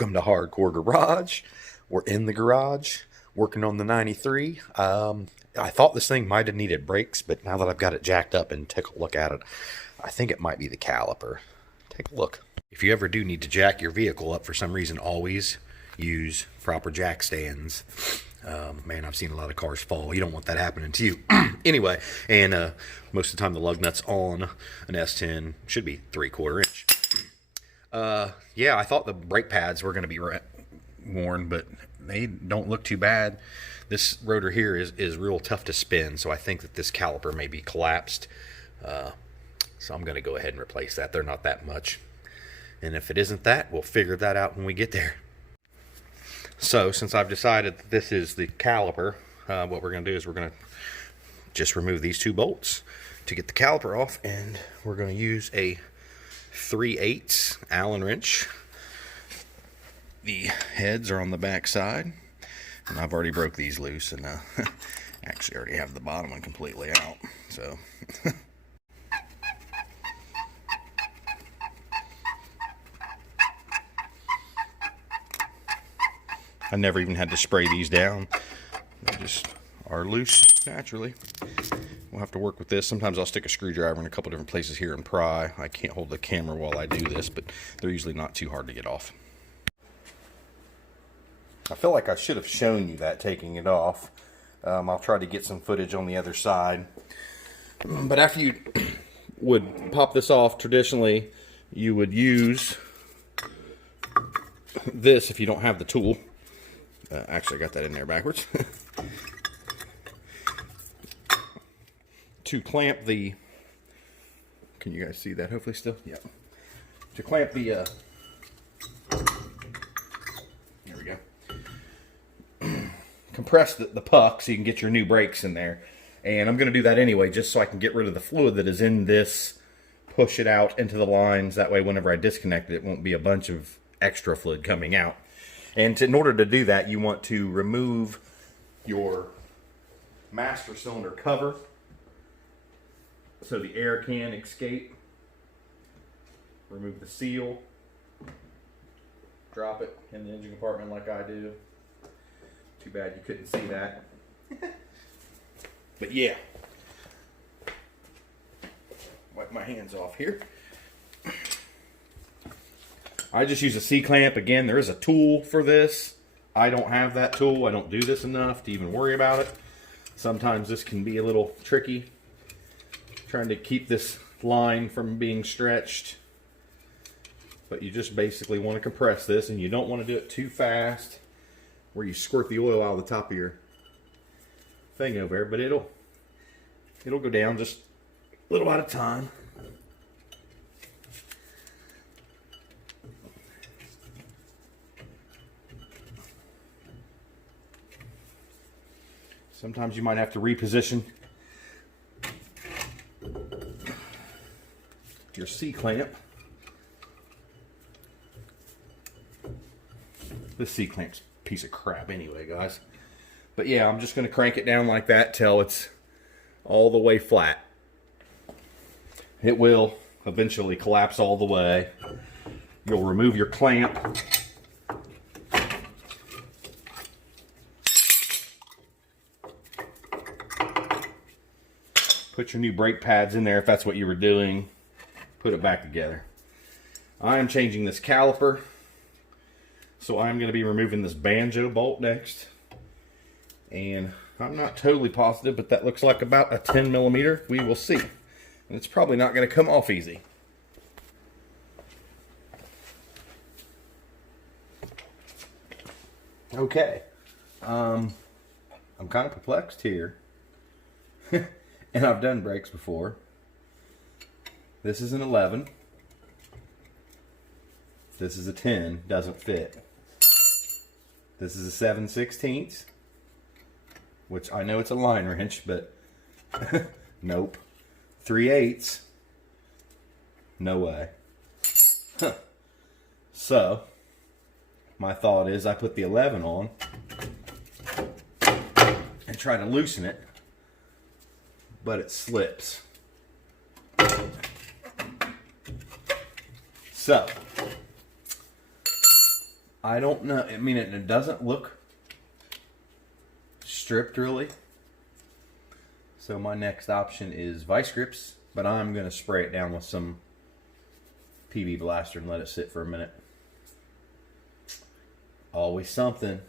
Welcome to Hardcore Garage. We're in the garage working on the 93. I thought this thing might have needed brakes, but now that I've got it jacked up and take a look at it, I think it might be the caliper. Take a look. If you ever do need to jack your vehicle up for some reason, always use proper jack stands. Man, I've seen a lot of cars fall. You don't want that happening to you. Anyway, and most of the time the lug nuts on an S10 should be 3/4 inch. Yeah, I thought the brake pads were going to be worn, but they don't look too bad. This rotor here is real tough to spin, so I think that this caliper may be collapsed. So I'm going to go ahead and replace that. They're not that much. And if it isn't that, we'll figure that out when we get there. So since I've decided that this is the caliper, what we're going to do is we're going to just remove these two bolts to get the caliper off, and we're going to use a 3/8 Allen wrench. The heads are on the back side, and I've already broke these loose, and actually already have the bottom one completely out. So I never even had to spray these down. They just are loose naturally. We'll have to work with this. Sometimes I'll stick a screwdriver in a couple different places here and pry. I can't hold the camera while I do this, but they're usually not too hard to get off. I feel like I should have shown you that taking it off. I'll try to get some footage on the other side. But after you would pop this off, traditionally you would use this if you don't have the tool. Actually, I got that in there backwards. To clamp the, can you guys see that hopefully still? Yeah. To clamp the, there we go. Compress the puck so you can get your new brakes in there. And I'm going to do that anyway, just so I can get rid of the fluid that is in this, push it out into the lines. That way whenever I disconnect it, it won't be a bunch of extra fluid coming out. And in order to do that, you want to remove your master cylinder cover so the air can escape. Remove the seal. Drop it in the engine compartment like I do. Too bad you couldn't see that. But yeah. Wipe my hands off here. I just use a C-clamp. Again, there is a tool for this. I don't have that tool. I don't do this enough to even worry about it. Sometimes this can be a little tricky, trying to keep this line from being stretched. But you just basically want to compress this, and you don't want to do it too fast where you squirt the oil out of the top of your thing over there, but it'll go down just a little at a time. Sometimes you might have to reposition your C-clamp. This C-clamp's a piece of crap anyway, guys. But yeah, I'm just going to crank it down like that till it's all the way flat. It will eventually collapse all the way. You'll remove your clamp. Put your new brake pads in there if that's what you were doing. Put it back together. I am changing this caliper. So I'm going to be removing this banjo bolt next. And I'm not totally positive, but that looks like about a 10 millimeter. We will see. And it's probably not going to come off easy. Okay. I'm kind of perplexed here. And I've done brakes before. This is an 11. This is a 10. Doesn't fit. This is a 7/16, which I know it's a line wrench, but nope. 3/8. No way. Huh. So, my thought is I put the 11 on and try to loosen it, but it slips. So, I don't know. I mean, it doesn't look stripped really. So my next option is vice grips, but I'm going to spray it down with some PB Blaster and let it sit for a minute. Always something.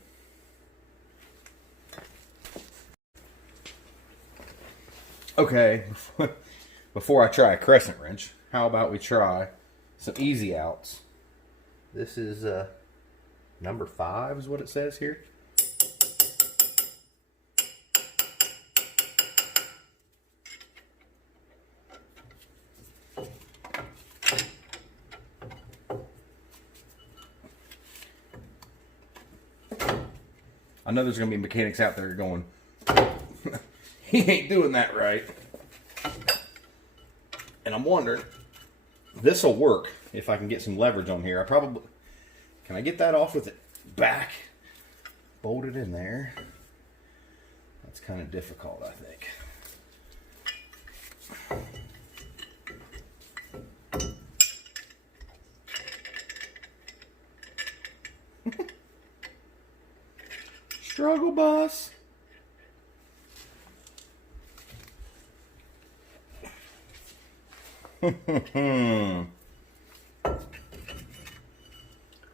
Okay, before I try a crescent wrench, how about we try some easy outs? This is number 5 is what it says here. I know there's going to be mechanics out there going, he ain't doing that right. And I'm wondering, this will work if I can get some leverage on here. Can I get that off with it back bolted in there? That's kind of difficult, I think. Struggle bus.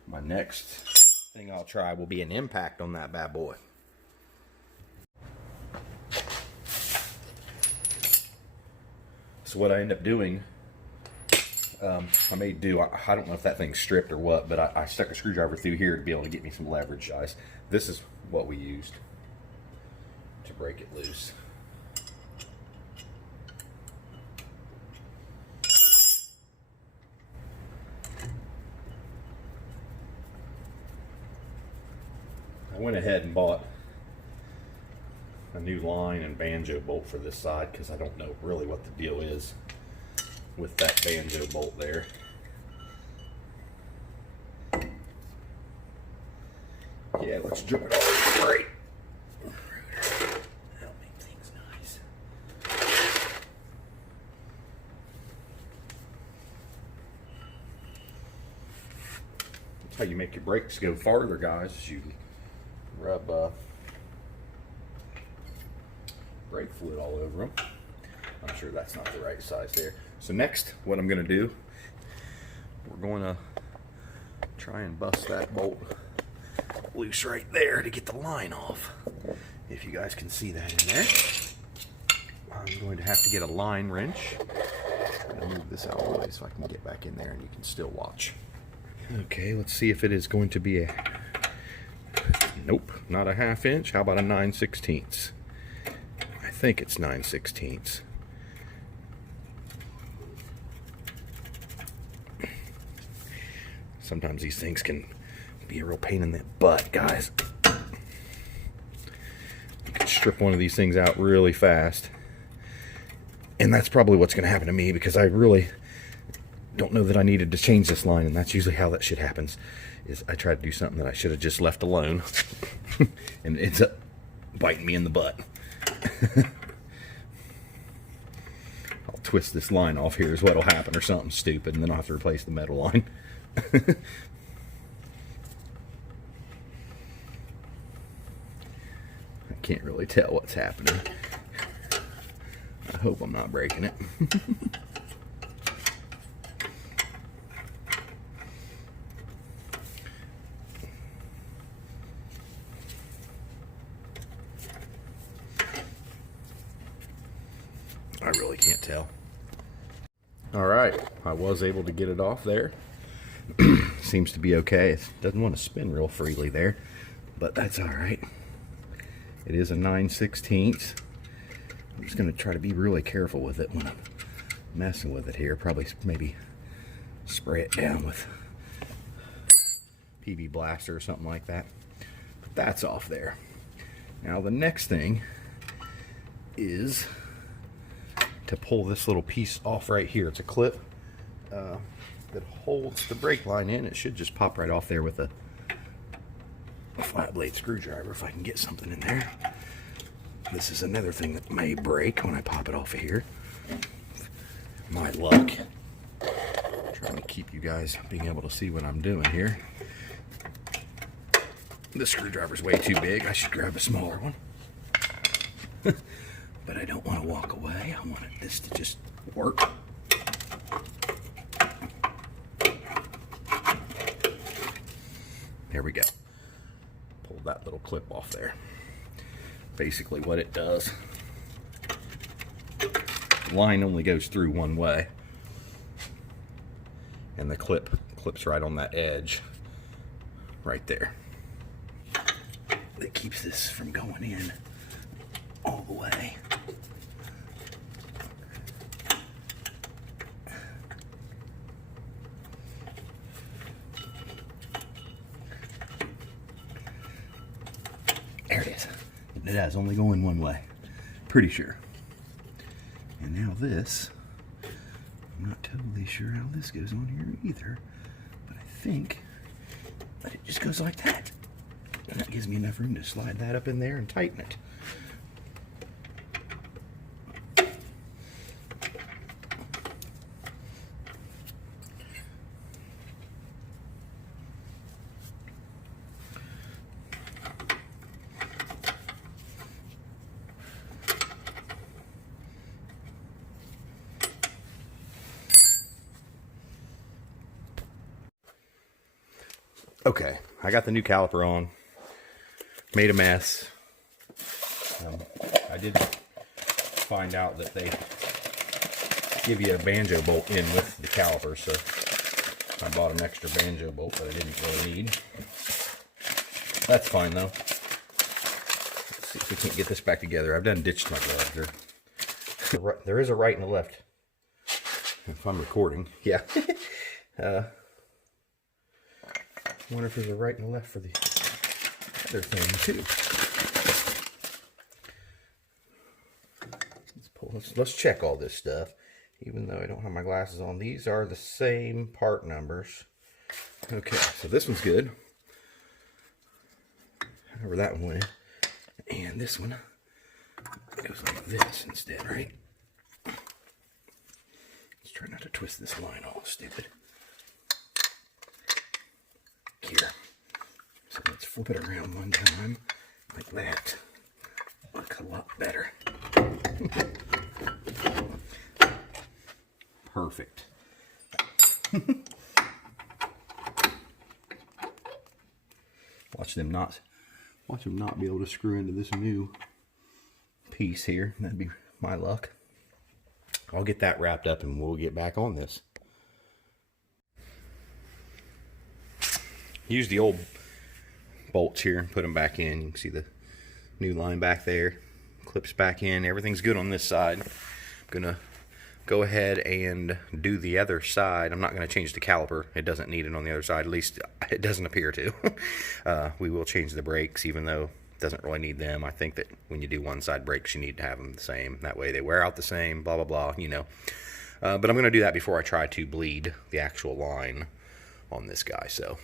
My next thing I'll try will be an impact on that bad boy. So what I end up doing, I don't know if that thing's stripped or what, but I stuck a screwdriver through here to be able to get me some leverage, guys. This is what we used to break it loose. I went ahead and bought a new line and banjo bolt for this side because I don't know really what the deal is with that banjo bolt there. Yeah, let's jump it all right. That'll make things nice. That's how you make your brakes go farther, guys. Is you rub brake fluid all over them. I'm sure that's not the right size there. So next, what I'm going to do, we're going to try and bust that bolt loose right there to get the line off. If you guys can see that in there. I'm going to have to get a line wrench. I'm going to move this out of the way so I can get back in there and you can still watch. Okay, let's see if it is going to be a... Nope, not a 1/2 inch. How about a 9/16? I think it's 9/16. Sometimes these things can be a real pain in the butt, guys. You can strip one of these things out really fast. And that's probably what's going to happen to me because I really don't know that I needed to change this line, and that's usually how that shit happens. Is I try to do something that I should have just left alone and it ends up biting me in the butt. I'll twist this line off here is what'll happen, or something stupid, and then I'll have to replace the metal line. I can't really tell what's happening. I hope I'm not breaking it. I really can't tell. Alright, I was able to get it off there. Seems to be okay. It doesn't want to spin real freely there, but that's alright. It is a 9/16. I'm just going to try to be really careful with it when I'm messing with it here. Probably maybe spray it down with PB Blaster or something like that. But that's off there. Now the next thing is to pull this little piece off right here. It's a clip that holds the brake line in. It should just pop right off there with a flat blade screwdriver if I can get something in there. This is another thing that may break when I pop it off of here. My luck. Trying to keep you guys being able to see what I'm doing here. This screwdriver's way too big. I should grab a smaller one. But I don't want to walk away. I want this to just work. There we go. Pull that little clip off there. Basically what it does, the line only goes through one way, and the clips right on that edge right there. That keeps this from going in all the way. There it is. It has only going one way. Pretty sure. And now this, I'm not totally sure how this goes on here either, but I think that it just goes like that. And that gives me enough room to slide that up in there and tighten it. Okay, I got the new caliper on. Made a mess. I did find out that they give you a banjo bolt in with the caliper, so I bought an extra banjo bolt that I didn't really need. That's fine though. Let's see if we can't get this back together. I've done ditched my gloves here. There is a right and a left. If I'm recording, yeah. Wonder if there's a right and a left for the other thing too. Let's check all this stuff. Even though I don't have my glasses on, these are the same part numbers. Okay, so this one's good. However that one went. And this one goes like this instead, right? Let's try not to twist this line all stupid. Here. So let's flip it around one time like that. Look a lot better. Perfect. Watch them not be able to screw into this new piece here. That'd be my luck. I'll get that wrapped up and we'll get back on this. Use the old bolts here and put them back in. You can see the new line back there. Clips back in. Everything's good on this side. I'm gonna go ahead and do the other side. I'm not gonna change the caliper. It doesn't need it on the other side. At least it doesn't appear to. We will change the brakes, even though it doesn't really need them. I think that when you do one side brakes, you need to have them the same. That way they wear out the same. Blah blah blah. You know. But I'm gonna do that before I try to bleed the actual line on this guy. So.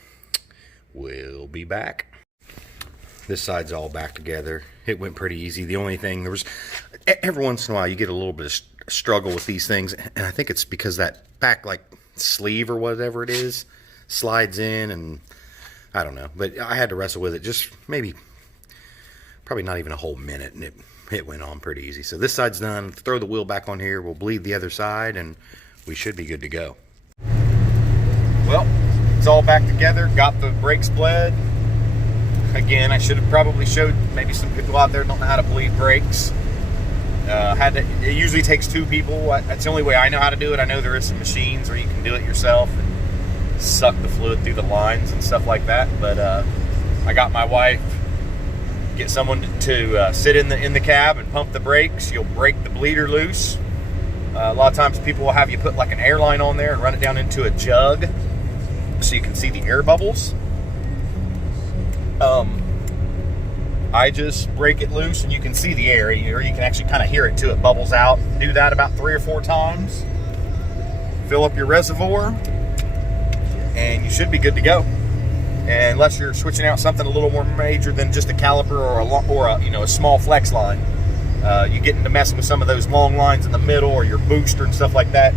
We'll be back. This side's all back together. It went pretty easy. The only thing, there was, every once in a while you get a little bit of struggle with these things, and I think it's because that back like sleeve or whatever it is slides in, and I don't know, but I had to wrestle with it just probably not even a whole minute, and it went on pretty easy. So this side's done. Throw the wheel back on here. We'll bleed the other side, and we should be good to go. Well, it's all back together. Got the brakes bled. Again, I should have probably showed, maybe some people out there don't know how to bleed brakes. It usually takes two people. That's the only way I know how to do it. I know there is some machines where you can do it yourself and suck the fluid through the lines and stuff like that. But I got my wife, get someone to sit in the cab and pump the brakes. You'll break the bleeder loose. A lot of times people will have you put like an airline on there and run it down into a jug, so you can see the air bubbles. I just break it loose and you can see the air, or you can actually kind of hear it too. It bubbles out. Do that about 3 or 4 times. Fill up your reservoir, and you should be good to go. And unless you're switching out something a little more major than just a caliper or a small flex line, you get into messing with some of those long lines in the middle or your booster and stuff like that.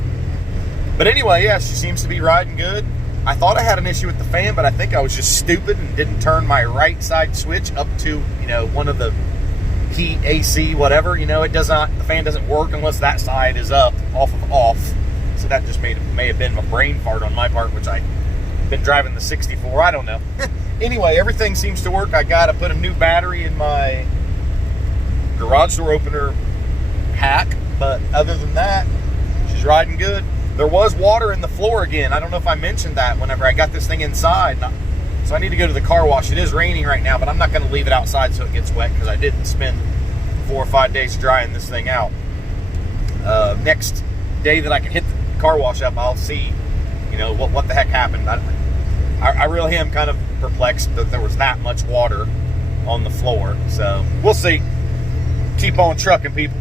But anyway, yeah, she seems to be riding good. I thought I had an issue with the fan, but I think I was just stupid and didn't turn my right side switch up to, you know, one of the heat, AC, whatever. You know, it does not, the fan doesn't work unless that side is up, off of off. So that just may have been a brain fart on my part, which I've been driving the 64. I don't know. Anyway, everything seems to work. I got to put a new battery in my garage door opener hack, but other than that, she's riding good. There was water in the floor again. I don't know if I mentioned that whenever I got this thing inside. So I need to go to the car wash. It is raining right now, but I'm not going to leave it outside so it gets wet because I didn't spend 4 or 5 days drying this thing out. Next day that I can hit the car wash up, I'll see, you know, what the heck happened. I really am kind of perplexed that there was that much water on the floor. So we'll see. Keep on trucking, people.